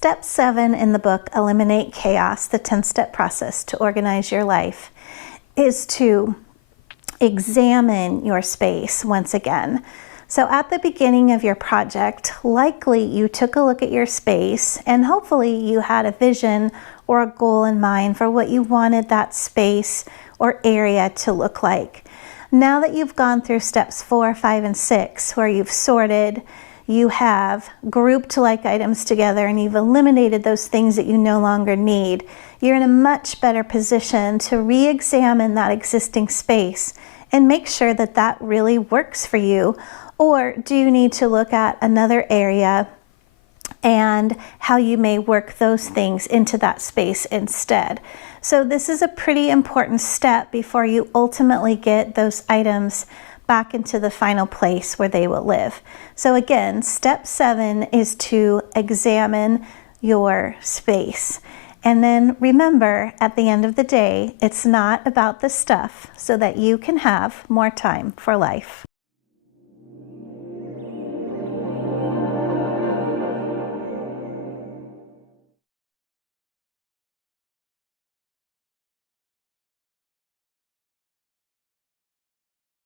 Step 7 in the book, Eliminate Chaos, the 10-step process to organize your life, is to examine your space once again. So at the beginning of your project, likely you took a look at your space and hopefully you had a vision or a goal in mind for what you wanted that space or area to look like. Now that you've gone through steps 4, 5, and 6, where you've sorted, you have grouped like items together, and you've eliminated those things that you no longer need, you're in a much better position to re-examine that existing space and make sure that that really works for you. Or do you need to look at another area and how you may work those things into that space instead? So this is a pretty important step before you ultimately get those items back into the final place where they will live. So again, step 7 is to examine your space. And then remember, at the end of the day, it's not about the stuff, so that you can have more time for life.